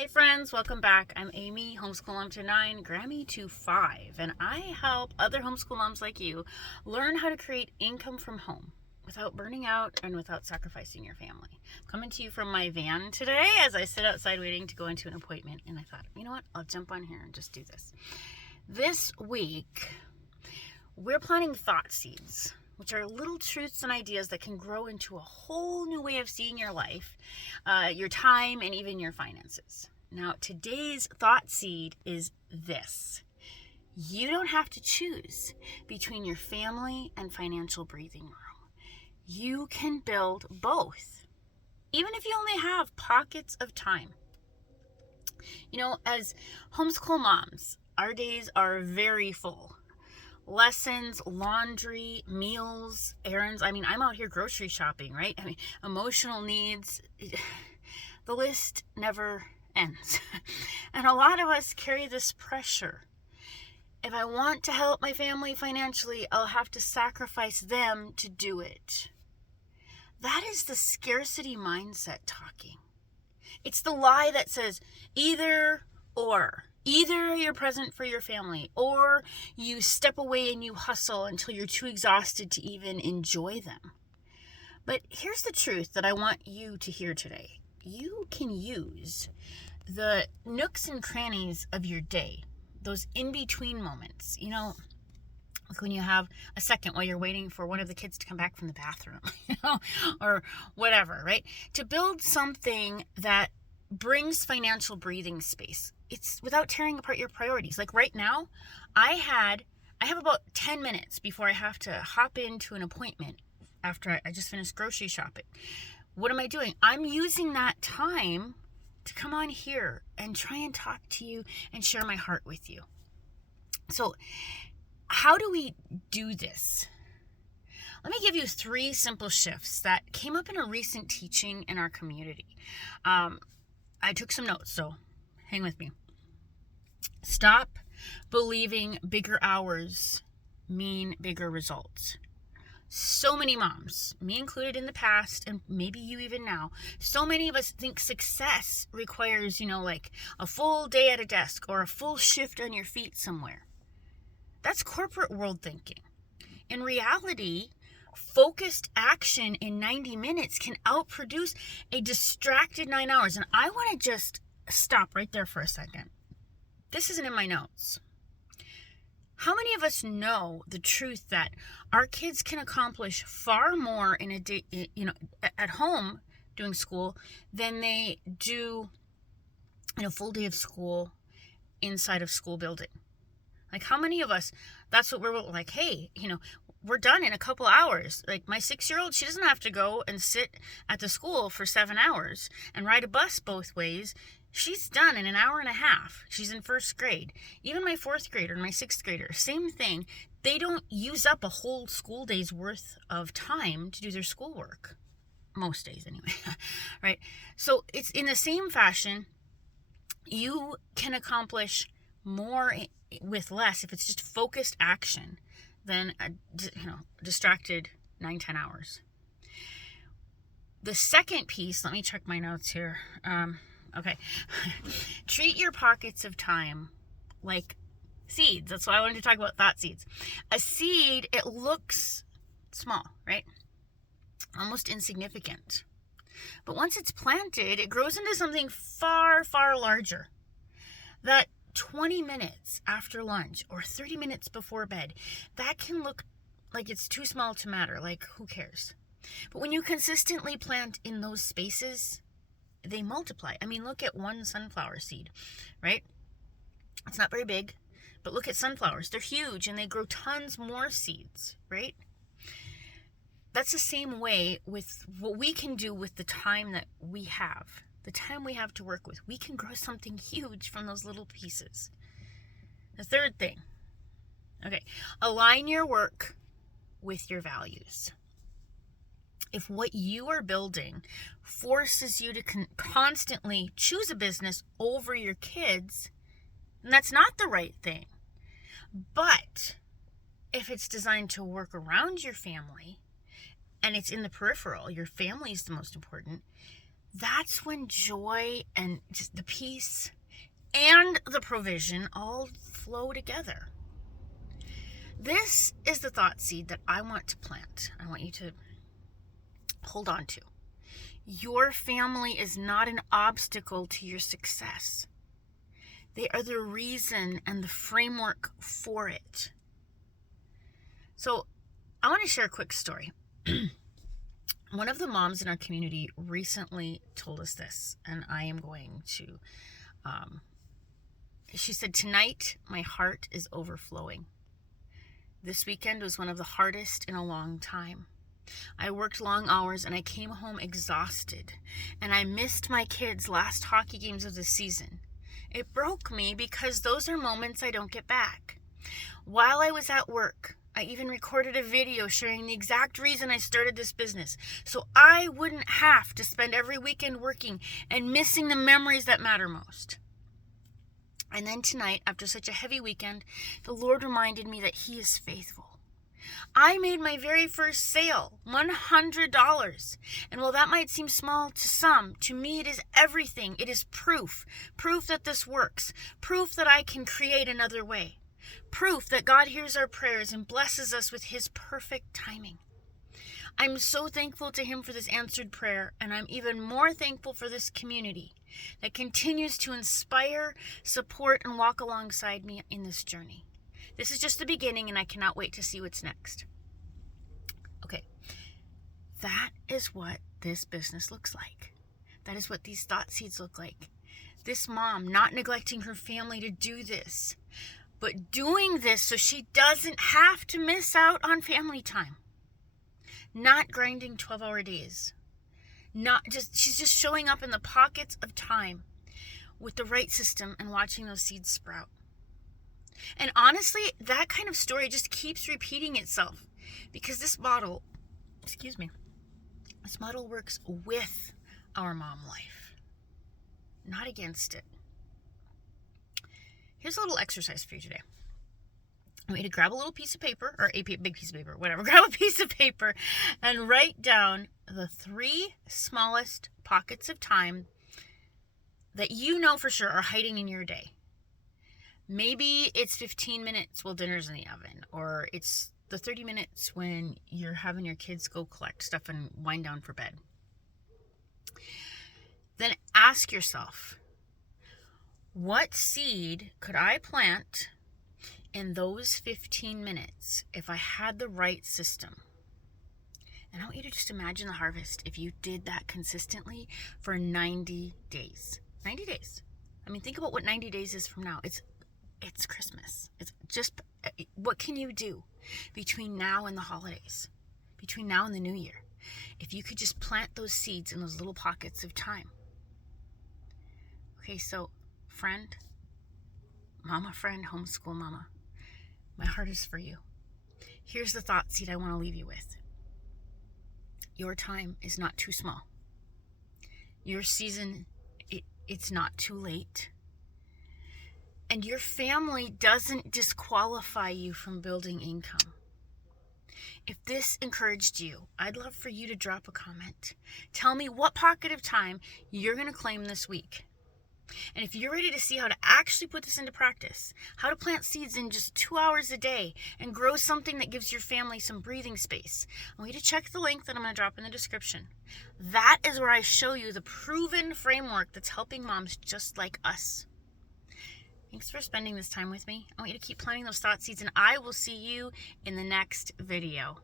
Hey friends, welcome back. I'm Amy, homeschool mom to 9, Grammy to 5, and I help other homeschool moms like you learn how to create income from home without burning out and without sacrificing your family. I'm coming to you from my van today as I sit outside waiting to go into an appointment, and I thought, you know what, I'll jump on here and just do this. This week, we're planting thought seeds, which are little truths and ideas that can grow into a whole new way of seeing your life, your time, and even your finances. Now, today's thought seed is this. You don't have to choose between your family and financial breathing room. You can build both, even if you only have pockets of time. You know, as homeschool moms, our days are very full. Lessons, laundry, meals, errands. I'm out here grocery shopping, right? Emotional needs. The list never ends. And a lot of us carry this pressure. If I want to help my family financially, I'll have to sacrifice them to do it. That is the scarcity mindset talking. It's the lie that says either or. Either you're present for your family or you step away and you hustle until you're too exhausted to even enjoy them. But here's the truth that I want you to hear today. You can use the nooks and crannies of your day, those in-between moments, like when you have a second while you're waiting for one of the kids to come back from the bathroom, or whatever, right? To build something that brings financial breathing space. It's without tearing apart your priorities. Like right now, I have about 10 minutes before I have to hop into an appointment after I just finished grocery shopping. What am I doing? I'm using that time to come on here and try and talk to you and share my heart with you. So how do we do this? Let me give you 3 simple shifts that came up in a recent teaching in our community. I took some notes, so hang with me. Stop believing bigger hours mean bigger results. So many moms, me included in the past, and maybe you even now, so many of us think success requires, like a full day at a desk or a full shift on your feet somewhere. That's corporate world thinking. In reality, focused action in 90 minutes can outproduce a distracted 9 hours. And I want to just stop right there for a second. This isn't in my notes. How many of us know the truth that our kids can accomplish far more in a day, at home doing school than they do in a full day of school inside of school building? Like how many of us, that's what we're like, hey, we're done in a couple hours. Like my 6-year-old, she doesn't have to go and sit at the school for 7 hours and ride a bus both ways. She's done in an hour and a half. She's in 1st grade. Even my 4th grader and my 6th grader, same thing. They don't use up a whole school day's worth of time to do their schoolwork. Most days anyway, right? So it's in the same fashion, you can accomplish more with less if it's just focused action than distracted 9-10 hours. The second piece, let me check my notes here. Okay. Treat your pockets of time like seeds. That's why I wanted to talk about thought seeds. A seed, it looks small, right? Almost insignificant. But once it's planted, it grows into something far, far larger. That 20 minutes after lunch or 30 minutes before bed, that can look like it's too small to matter. Like, who cares? But when you consistently plant in those spaces, they multiply. Look at one sunflower seed, right? It's not very big, but look at sunflowers. They're huge and they grow tons more seeds, right? That's the same way with what we can do with the time that we have. The time we have to work with. We can grow something huge from those little pieces. The third thing. Okay, align your work with your values. If what you are building forces you to constantly choose a business over your kids, then that's not the right thing. But if it's designed to work around your family and it's in the peripheral, your family is the most important, that's when joy and just the peace and the provision all flow together. This is the thought seed that I want to plant. I want you to hold on to. Your family is not an obstacle to your success. They are the reason and the framework for it. So I want to share a quick story. One of the moms in our community recently told us this, and I am going to, she said, "Tonight, my heart is overflowing. This weekend was one of the hardest in a long time. I worked long hours and I came home exhausted, and I missed my kids' last hockey games of the season. It broke me because those are moments I don't get back. While I was at work, I even recorded a video sharing the exact reason I started this business, so I wouldn't have to spend every weekend working and missing the memories that matter most. And then tonight, after such a heavy weekend, the Lord reminded me that He is faithful. I made my very first sale, $100. And while that might seem small to some, to me it is everything. It is proof that this works, proof that I can create another way, proof that God hears our prayers and blesses us with His perfect timing. I'm so thankful to Him for this answered prayer, and I'm even more thankful for this community that continues to inspire, support, and walk alongside me in this journey. This is just the beginning, and I cannot wait to see what's next." Okay, that is what this business looks like. That is what these thought seeds look like. This mom not neglecting her family to do this, but doing this so she doesn't have to miss out on family time. Not grinding 12-hour days. She's just showing up in the pockets of time with the right system and watching those seeds sprout. And honestly, that kind of story just keeps repeating itself because this model works with our mom life, not against it. Here's a little exercise for you today. I want you to grab a little piece of paper, or a big piece of paper, whatever. Grab a piece of paper and write down the 3 smallest pockets of time that you know for sure are hiding in your day. Maybe it's 15 minutes while dinner's in the oven, or it's the 30 minutes when you're having your kids go collect stuff and wind down for bed. Then ask yourself, what seed could I plant in those 15 minutes if I had the right system? And I want you to just imagine the harvest if you did that consistently for 90 days. 90 days. I mean, think about what 90 days is from now. It's Christmas. It's just, what can you do between now and the holidays? Between now and the new year? If you could just plant those seeds in those little pockets of time. Okay, so friend, homeschool mama, my heart is for you. Here's the thought seed I want to leave you with. Your time is not too small. Your season, it's not too late. And your family doesn't disqualify you from building income. If this encouraged you, I'd love for you to drop a comment. Tell me what pocket of time you're going to claim this week. And if you're ready to see how to actually put this into practice, how to plant seeds in just 2 hours a day and grow something that gives your family some breathing space, I want you to check the link that I'm going to drop in the description. That is where I show you the proven framework that's helping moms just like us. Thanks for spending this time with me. I want you to keep planting those thought seeds, and I will see you in the next video.